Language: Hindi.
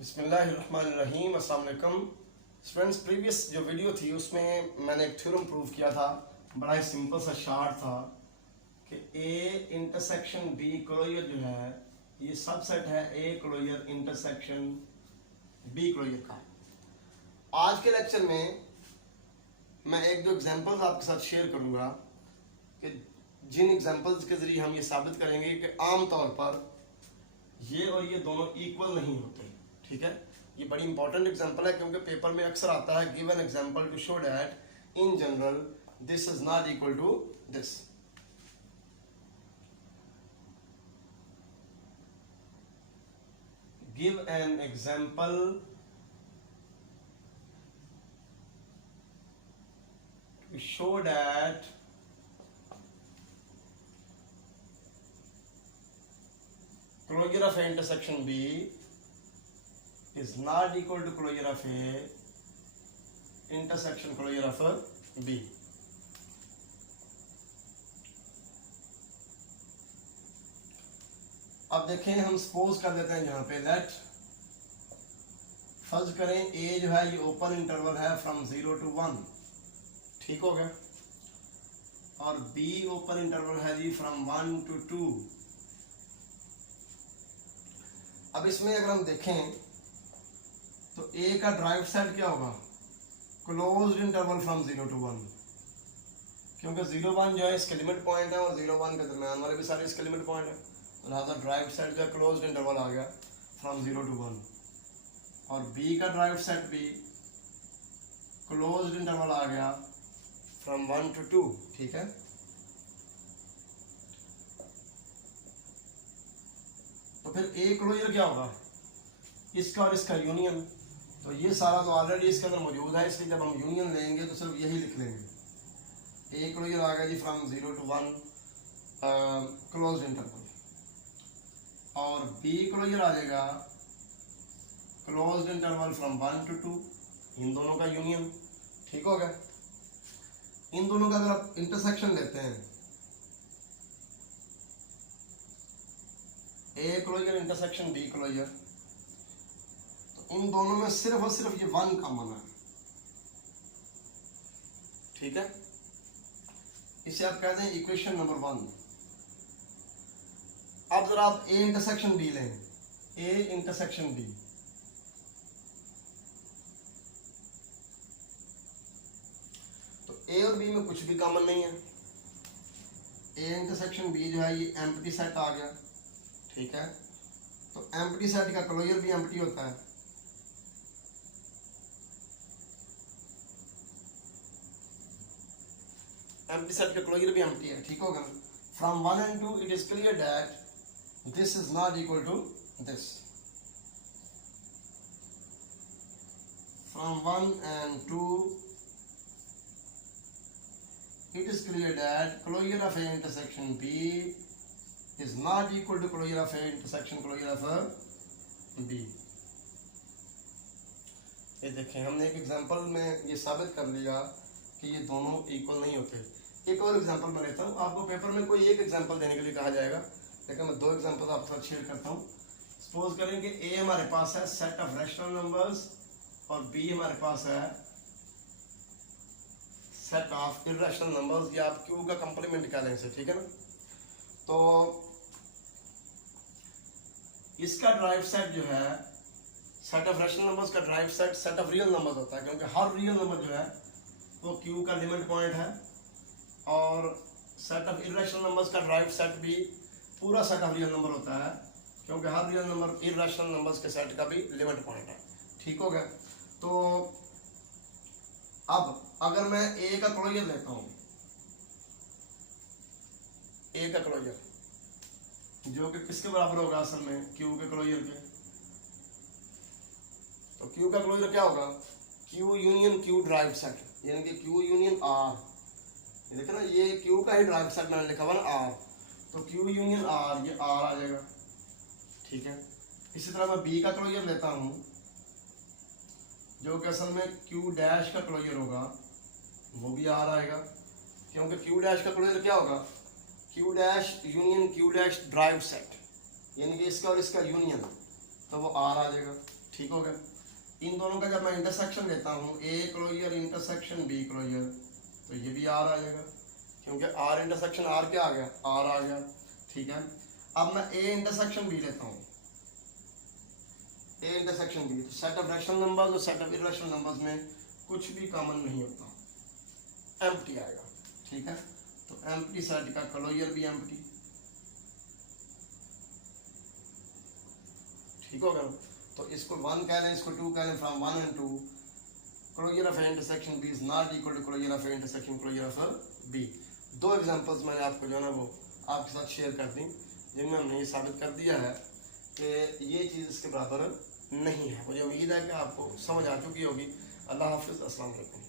बिस्मिल्लाहिर्रहमानिर्रहीम, अस्सलाम वालेकुम फ्रेंड्स। प्रीवियस जो वीडियो थी उसमें मैंने एक थ्योरम प्रूव किया था। बड़ा ही सिंपल सा शार्ट था कि ए इंटरसेक्शन बी क्लोजर जो है ये सबसेट है A closure intersection B closure का। आज के लेक्चर में मैं एक दो एग्जांपल्स आपके साथ शेयर करूंगा कि जिन एग्जांपल्स के जरिए हम ये साबित करेंगे कि आम तौर पर ये और ये दोनों इक्वल नहीं होते। ठीक है, ये बड़ी इंपॉर्टेंट एग्जांपल है क्योंकि पेपर में अक्सर आता है give an example to show that in general this is not equal to this. Give an example to show that closure of A intersection B is not equal to closure of A intersection closure of B। अब देखें, हम सपोज कर देते हैं यहाँ पे लेट फर्ज करें A जो है ये ओपन इंटरवल है फ्रॉम 0 to 1, ठीक हो गया, और B ओपन इंटरवल है जी फ्रॉम 1 to 2। अब इसमें अगर हम देखें तो ए का ड्राइव सेट क्या होगा, क्लोज्ड इंटरवल फ्रॉम 0 to 1, क्योंकि 0 1 जो है इसके लिमिट पॉइंट है और 0 1 के दरम्यान वाले भी सारे इसके लिमिट पॉइंट है, तो लिहाजा ड्राइव सेट जो है क्लोज्ड इंटरवल आ गया फ्रॉम 0 to 1, और बी का ड्राइव सेट भी क्लोज्ड इंटरवल आ गया फ्रॉम 1 to 2। ठीक है, तो फिर ए क्लोजर क्या होगा, इसका और इसका यूनियन। तो ये सारा तो ऑलरेडी इसके अंदर मौजूद है, इसलिए जब हम यूनियन लेंगे तो सिर्फ यही लिख लेंगे। ए क्लोजर आ गया जी फ्रॉम 0 to 1 क्लोज्ड इंटरवल, और बी क्लोजर आ जाएगा क्लोज्ड इंटरवल फ्रॉम 1 to 2, इन दोनों का यूनियन। ठीक हो गया, इन दोनों का अगर आप इंटरसेक्शन लेते हैं, A closure intersection B closure, तो इन दोनों में सिर्फ और सिर्फ ये 1 कॉमन है। ठीक है, इसे आप कहते हैं इक्वेशन नंबर 1। अब जरा आप ए इंटरसेक्शन बी लें, ए इंटरसेक्शन बी, तो ए और बी में कुछ भी कॉमन नहीं है। ए इंटरसेक्शन बी जो है ये एम्प्टी सेट आ गया। ठीक है, तो एम्प्टी सेट का क्लोजर भी एम्प्टी होता है। एम्प्टी सेट का क्लोजर भी एम्प्टी है। ठीक होगा, from 1 and 2 it is clear that this is not equal to this. From 1 and 2 it is clear that closure of A intersection B is not equal to closure of A intersection closure of B। ये देखें, हमने एक एग्जांपल में ये साबित कर लिया कि ये दोनों इक्वल नहीं होते। एक और एग्जांपल मैं लेता हूँ, आपको पेपर में कोई एक एग्जांपल देने के लिए कहा जाएगा, लेकिन मैं दो एग्जांपल आपके साथ शेयर करता हूँ। सपोज करें कि ए हमारे पास है सेट ऑफ रैशनल नंबर्स और बी हमारे पास है सेट ऑफ इर्रेशनल नंबर्स, या आप क्यू का कंप्लीमेंट कह लें इसे। ठीक है ना, तो इसका ड्राइव सेट जो है सेट ऑफ रैशनल नंबर्स का drive set set of real numbers होता है, क्योंकि हर रियल नंबर जो है वो क्यू का लिमिट पॉइंट है, और सेट ऑफ इर्रेशनल नंबर्स का ड्राइव सेट भी पूरा सेट ऑफ रियल नंबर होता है, क्योंकि हर रियल नंबर इर्रेशनल नंबर्स के सेट का भी लिमिट पॉइंट है। ठीक हो गया, तो अब अगर मैं ए का क्लोजर लेता हूं, ए का क्लोजर जो कि किसके बराबर होगा असल में, क्यू के क्लोजर के, तो क्यू का क्लोजर क्या होगा, Q union Q drive set, यानी कि क्यू यूनियन आर। ये देखो ना, ये क्यू का ही ड्राइव सेट मैंने लिखा हुआ ना आर, तो क्यू यूनियन आर, ये आर आ जाएगा। ठीक है, इसी तरह मैं बी का क्लोजर लेता हूं जो कि असल में क्यू डैश का क्लोजर होगा, वो भी आर आएगा, क्योंकि क्यू डैश का क्लोजर क्या होगा, Q dash union Q dash drive set, यानी कि इसका और इसका यूनियन, तो वो आर आ जाएगा। ठीक हो गया। इन दोनों का जब मैं इंटरसेक्शन लेता हूँ A closure intersection B closure, तो ये भी आर आ जाएगा, क्योंकि आर इंटरसेक्शन आर क्या आ गया, आर आ गया। ठीक है, अब मैं ए इंटरसेक्शन बी लेता हूँ, ए इंटरसेक्शन बी, तो सेट ऑफ रैशनल नंबर्स और सेट ऑफ इर्रेशनल नंबर्स में कुछ भी कॉमन नहीं होता, एम्प्टी आएगा। ठीक है, तो एम्प्टी सेट का क्लोजर भी एम्प्टी। ठीक हो गया। तो इसको 1 कह लें, इसको 2 कह लें, from 1 and 2 closure of intersection B is not equal to closure of intersection closure of B. दो एग्जांपल्स मैंने आपको जो है ना वो आपके साथ शेयर कर दी, जिनमें हमने ये साबित कर दिया है कि ये चीज़ इसके बराबर नहीं है। मुझे उम्मीद है कि आपको समझ आ चुकी होगी। अल्लाह हाफिज़, अस्सलाम वालेकुम।